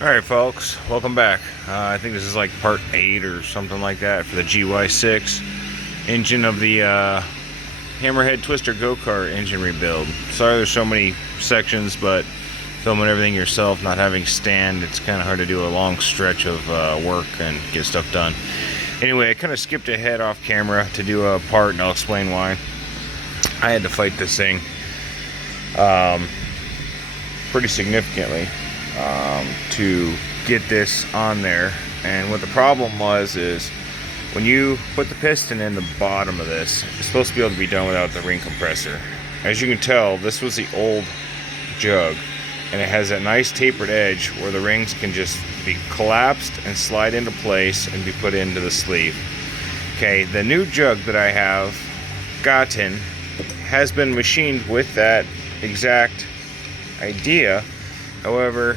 Alright folks, welcome back. I think this is like part 8 or something like that for the GY6 engine of the Hammerhead Twister go-kart engine rebuild. Sorry there's so many sections, but filming everything yourself, not having stand, it's kind of hard to do a long stretch of work and get stuff done. Anyway, I kind of skipped ahead off camera to do a part, and I'll explain why. I had to fight this thing pretty significantly to get this on there. And what the problem was is when you put the piston in the bottom of this, it's supposed to be able to be done without the ring compressor. As you can tell, this was the old jug, and it has that nice tapered edge where the rings can just be collapsed and slide into place and be put into the sleeve. Okay, the new jug that I have gotten has been machined with that exact idea. However,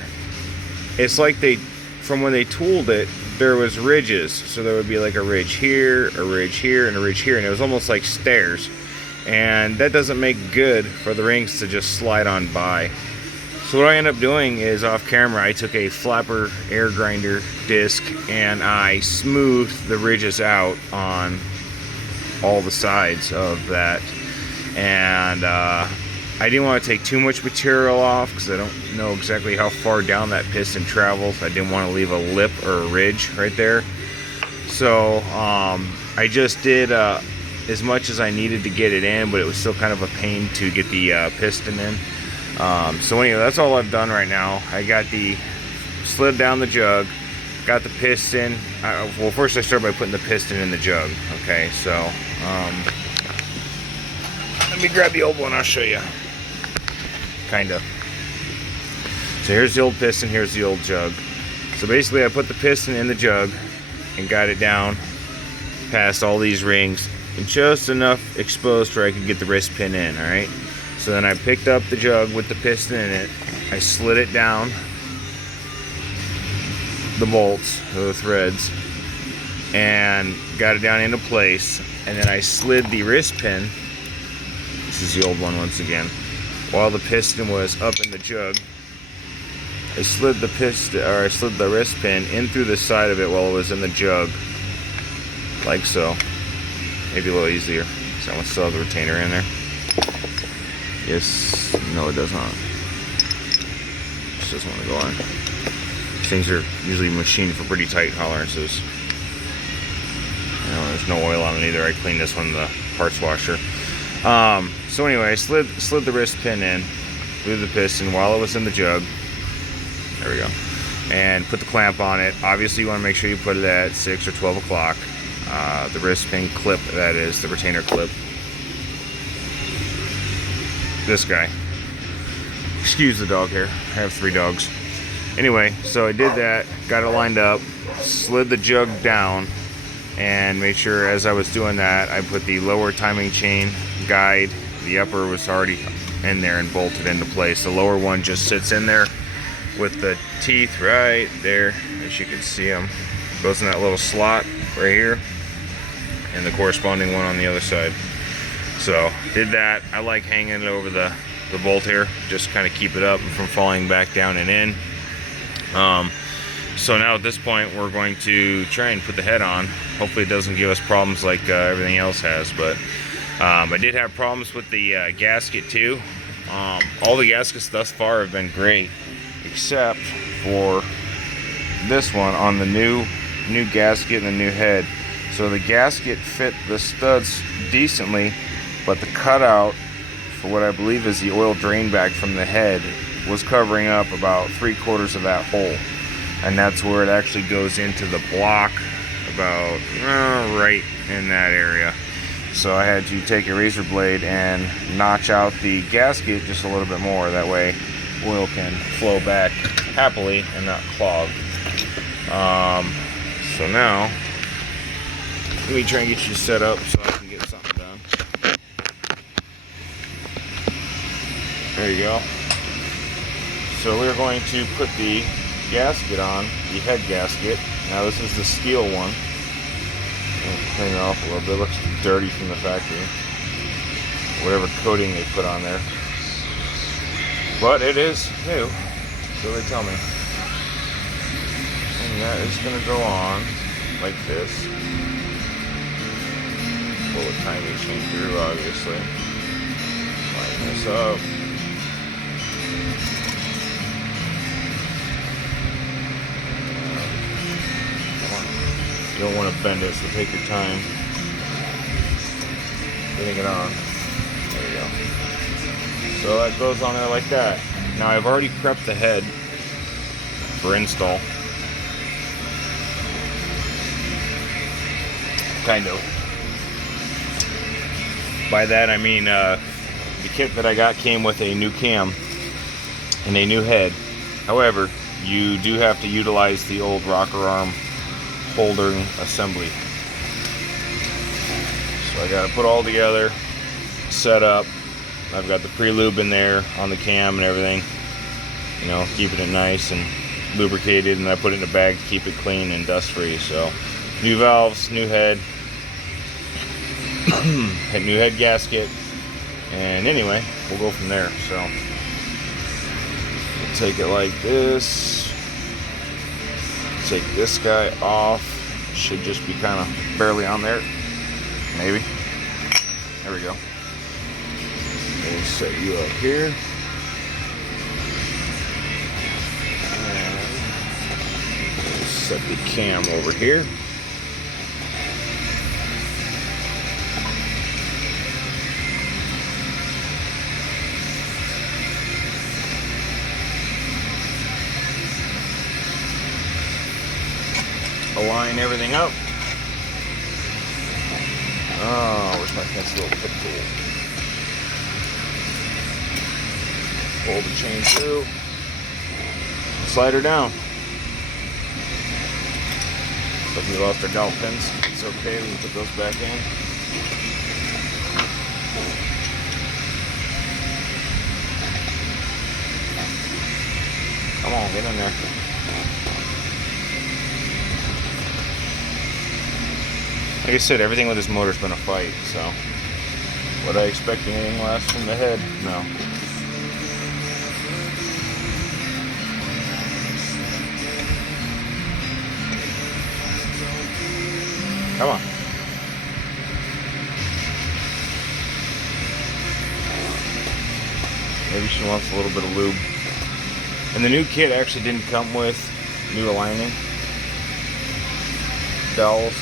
it's like from when they tooled it, there was ridges. So there would be like a ridge here, a ridge here, and a ridge here, and it was almost like stairs. And that doesn't make good for the rings to just slide on by. So what I end up doing is, off camera, I took a flapper air grinder disc and I smoothed the ridges out on all the sides of that. And I didn't want to take too much material off because I don't know exactly how far down that piston travels. I didn't want to leave a lip or a ridge right there. So I just did as much as I needed to get it in, but it was still kind of a pain to get the piston in. So anyway, that's all I've done right now. I got slid down the jug, got the piston. Well, first I started by putting the piston in the jug. Okay, so let me grab the old one, I'll show you. Kinda. So here's the old piston, here's the old jug. So basically I put the piston in the jug and got it down past all these rings and just enough exposed where I could get the wrist pin in, alright? So then I picked up the jug with the piston in it, I slid it down the bolts, the threads, and got it down into place, and then I slid the wrist pin. This is the old one once again. While the piston was up in the jug, I slid the wrist pin in through the side of it while it was in the jug, like so. Maybe a little easier, because I want to still have the retainer in there. Yes, no, it does not. This doesn't want to go on. These things are usually machined for pretty tight tolerances. There's no oil on it either. I cleaned this one in the parts washer. So anyway, I slid the wrist pin in through the piston while it was in the jug. There we go. And put the clamp on it. Obviously you want to make sure you put it at 6 or 12 o'clock. The wrist pin clip, that is, the retainer clip. This guy. Excuse the dog hair. I have 3 dogs. Anyway, so I did that, got it lined up, slid the jug down, and made sure as I was doing that, I put the lower timing chain guide. The upper was already in there and bolted into place. The lower one just sits in there with the teeth right there, as you can see them. Goes in that little slot right here, and the corresponding one on the other side. So did that. I like hanging it over the bolt here, just kind of keep it up from falling back down and in. So now at this point we're going to try and put the head on. Hopefully it doesn't give us problems like everything else has, but I did have problems with the gasket too. All the gaskets thus far have been great, except for this one on the new gasket and the new head. So the gasket fit the studs decently, but the cutout for what I believe is the oil drain bag from the head was covering up about 3/4 of that hole, and that's where it actually goes into the block, about right in that area. So I had to take a razor blade and notch out the gasket just a little bit more. That way oil can flow back happily and not clog. So now let me try and get you set up so I can get something done. There you go. So we're going to put the gasket on, the head gasket. Now this is the steel one. Clean it off a little bit. It looks dirty from the factory. Whatever coating they put on there. But it is new, so they tell me. And that is going to go on like this. Pull the timing chain through, obviously. Line this up. Come on. You don't want to bend it, so take your time getting it on. There you go. So that goes on there like that. Now I've already prepped the head for install. Kind of. By that I mean the kit that I got came with a new cam and a new head. However, you do have to utilize the old rocker arm holder assembly. So I got to put all together, set up. I've got the pre-lube in there on the cam and everything. You know, keeping it nice and lubricated, and I put it in a bag to keep it clean and dust free. So new valves, new head, new head gasket, and anyway, we'll go from there. So we'll take it like this, take this guy off. Should just be kind of barely on there, maybe. There we go. We'll set you up here. And we'll set the cam over here. Align everything up. Oh, where's my fancy little pit tool? Pull the chain through. Slide her down. So if we lost our dowel pins, it's okay. We can put those back in. Come on, get in there. Like I said, everything with this motor's been a fight, so would I expect anything less from the head? No. Come on. Maybe she wants a little bit of lube. And the new kit actually didn't come with new aligning dowels.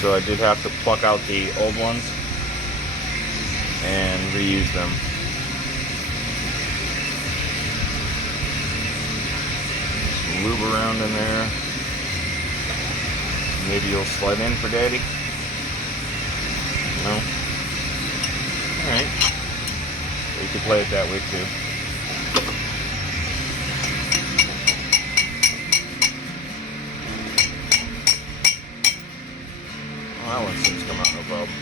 So I did have to pluck out the old ones and reuse them. Some lube around in there. Maybe you'll slide in for Daddy? No? Alright. You could play it that way too. Well, that one seems to come out no problem.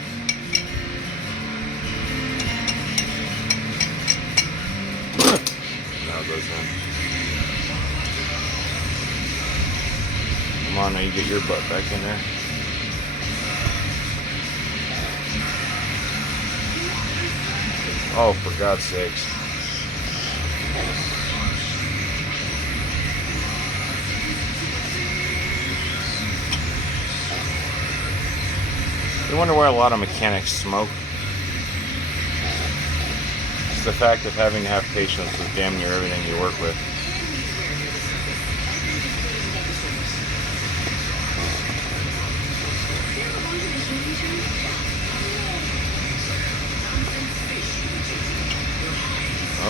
Now it goes in. Come on, now you get your butt back in there. Oh, for God's sakes. You wonder why a lot of mechanics smoke? It's the fact of having to have patience with damn near everything you work with.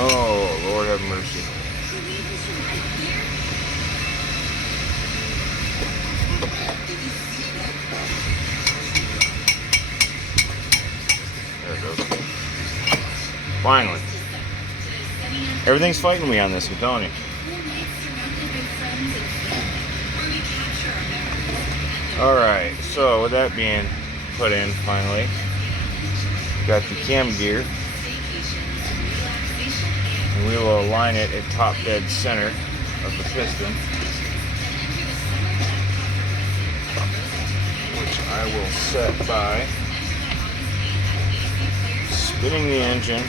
Oh, Lord have mercy. There it goes. Finally. Everything's fighting me on this, I'm telling you. Alright, so with that being put in finally, got the cam gear. And we will align it at top dead center of the piston, which I will set by spinning the engine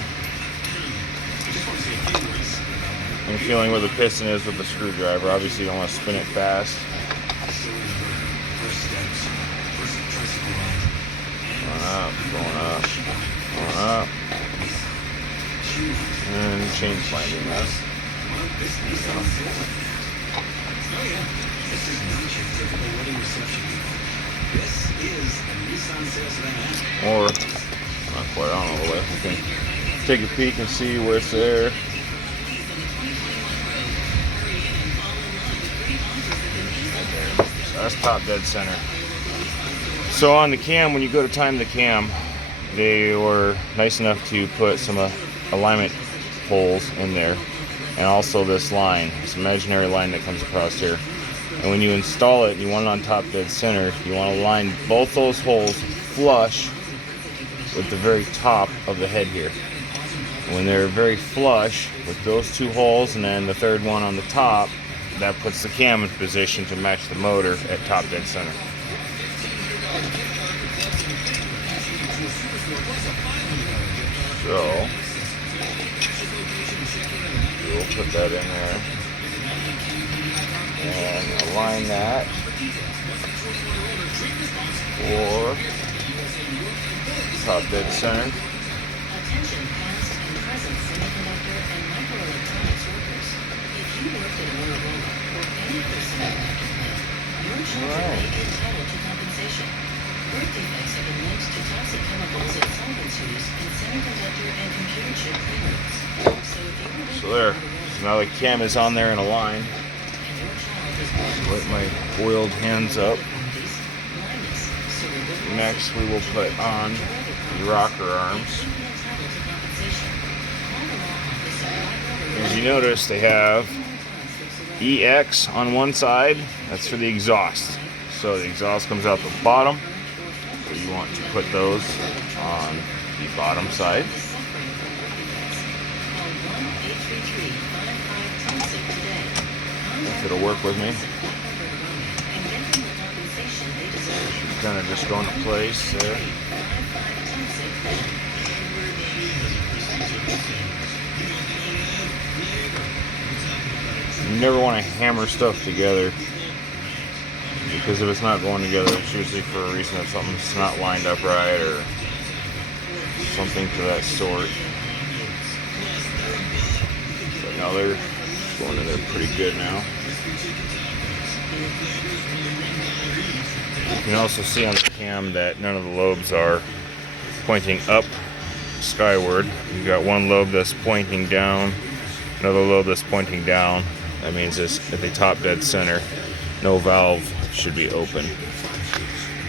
and feeling where the piston is with the screwdriver. Obviously, you don't want to spin it fast. Going up, going up, going up, and change finding that. Or not quite, I don't know the way. We can take a peek and see where it's there. So that's top dead center. So on the cam, when you go to time the cam, they were nice enough to put some alignment holes in there, and also this line, this imaginary line that comes across here. And when you install it, you want it on top dead center, you want to line both those holes flush with the very top of the head here. And when they're very flush with those two holes and then the third one on the top, that puts the cam in position to match the motor at top dead center. So we'll put that in there and align that for top dead center. Alright. Birth defects have been linked to toxic chemicals and solvents used in semiconductor and computer chip cleanrooms. So there. So now the cam is on there in a line. Put my oiled hands up. Next we will put on the rocker arms. As you notice, they have EX on one side. That's for the exhaust. So the exhaust comes out the bottom. So you want to put those on the bottom side. If it'll work with me. Kind of just go into place there. You never want to hammer stuff together, because if it's not going together, it's usually for a reason, if something's not lined up right or something to that sort. But now they're going in there pretty good now. You can also see on the cam that none of the lobes are pointing up skyward. You've got one lobe that's pointing down, another lobe that's pointing down. That means it's at the top dead center. No valve should be open.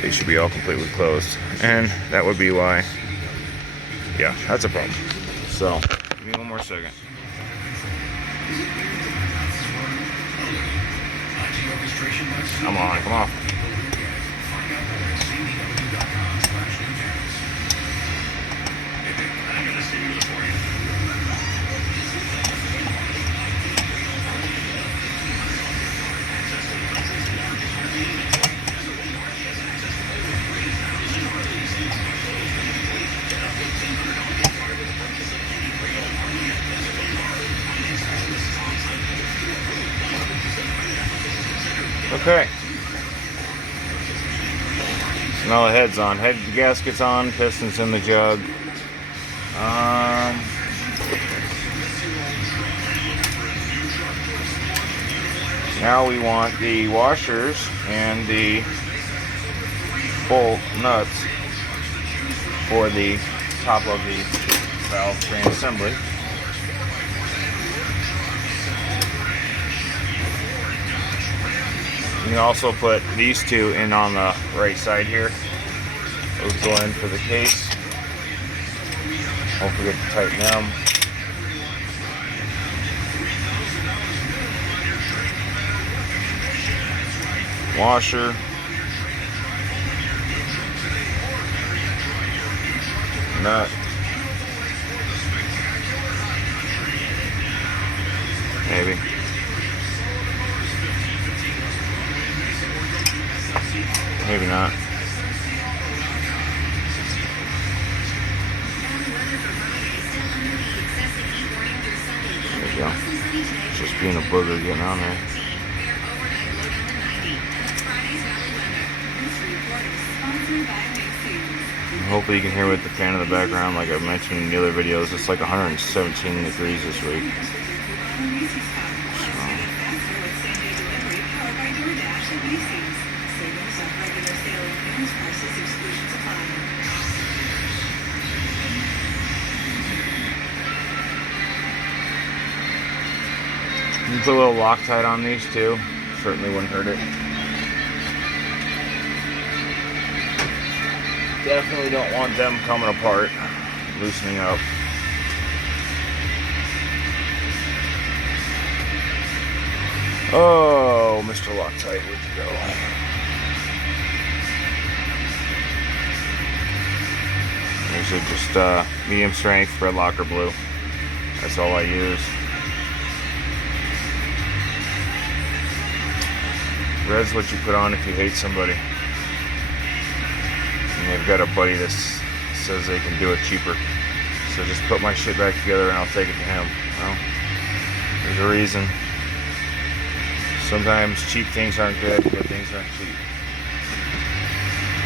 They should be all completely closed. And that would be why, yeah, that's a problem. So, give me one more second. Come on, come on. Okay. So now the head's on. The gasket's on, piston's in the jug. Now we want the washers and the bolt nuts for the top of the valve train assembly. You can also put these two in on the right side here. Those go in for the case. Don't forget to tighten them. Washer. Nut. Maybe. Maybe not. There you go. being a booger getting on there. Hopefully you can hear with the fan in the background. Like I mentioned in the other videos, it's like 117 degrees this week. There's a little Loctite on these too. Certainly wouldn't hurt it. Definitely don't want them coming apart, loosening up. Oh, Mr. Loctite, where'd you go? These are just medium strength red locker blue. That's all I use. Red's what you put on if you hate somebody. And they've got a buddy that says they can do it cheaper. So just put my shit back together and I'll take it to him. Well, there's a reason. Sometimes cheap things aren't good things aren't cheap.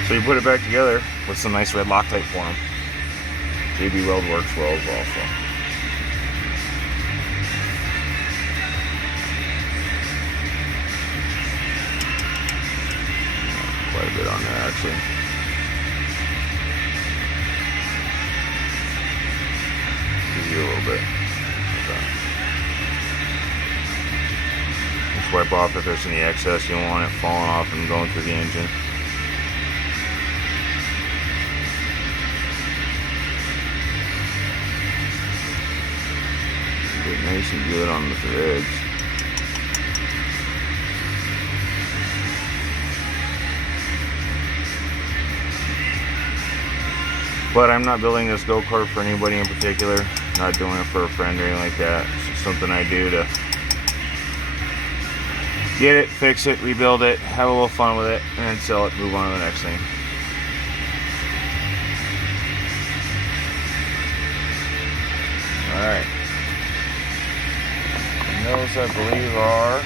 So you put it back together with some nice red Loctite for him. JB Weld works well as well. So. Quite a bit on there actually. Give you a little bit. Okay. Just wipe off if there's any excess. You don't want it falling off and going through the engine. Get nice and good on the threads. But I'm not building this go-kart for anybody in particular. Not doing it for a friend or anything like that. It's just something I do to get it, fix it, rebuild it, have a little fun with it, and then sell it, move on to the next thing. Alright. And those I believe are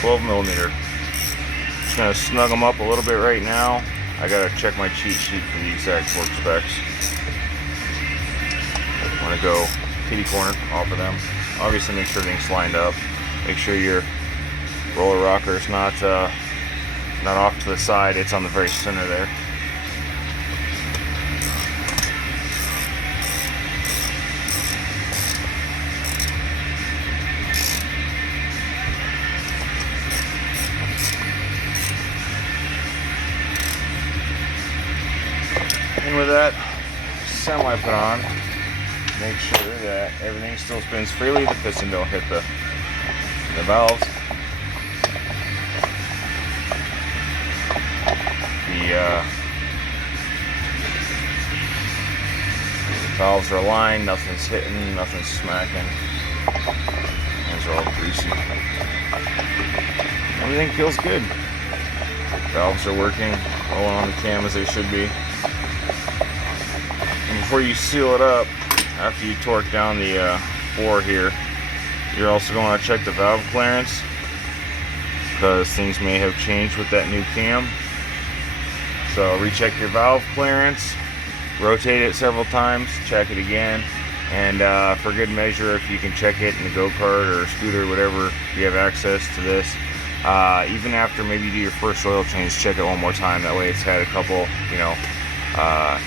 12mm. Just going to snug them up a little bit right now. I gotta check my cheat sheet for the exact torque specs. I want to go kitty corner off of them. Obviously make sure everything's lined up. Make sure your roller rocker is not off to the side. It's on the very center there. And with that semi put on, make sure that everything still spins freely. The piston don't hit the valves. The valves are aligned, nothing's hitting, nothing's smacking. Those are all greasy. Everything feels good. Valves are working, rolling on the cam as they should be. And before you seal it up, after you torque down the bore here, you're also going to check the valve clearance, because things may have changed with that new cam. So recheck your valve clearance, rotate it several times, check it again, and for good measure, if you can check it in the go-kart or scooter, whatever, if you have access to this, even after maybe you do your first oil change, check it one more time. That way it's had a couple,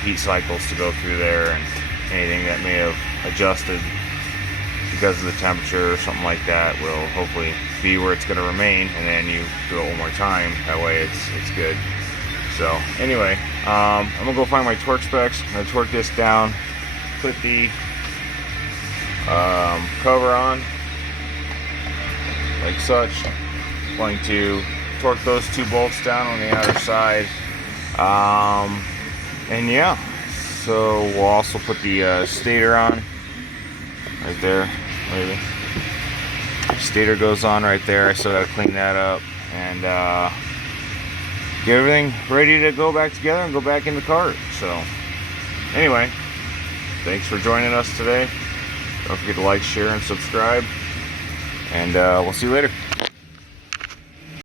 heat cycles to go through there, and anything that may have adjusted because of the temperature or something like that will hopefully be where it's going to remain, and then you do it one more time. That way it's good. So anyway, I'm gonna go find my torque specs. I'm gonna torque this down, put the cover on like such. I'm going to torque those two bolts down on the outer side, and yeah, so we'll also put the stator on right there. Maybe stator goes on right there. I still got to clean that up and get everything ready to go back together and go back in the cart. So anyway, thanks for joining us today. Don't forget to like, share, and subscribe. And we'll see you later.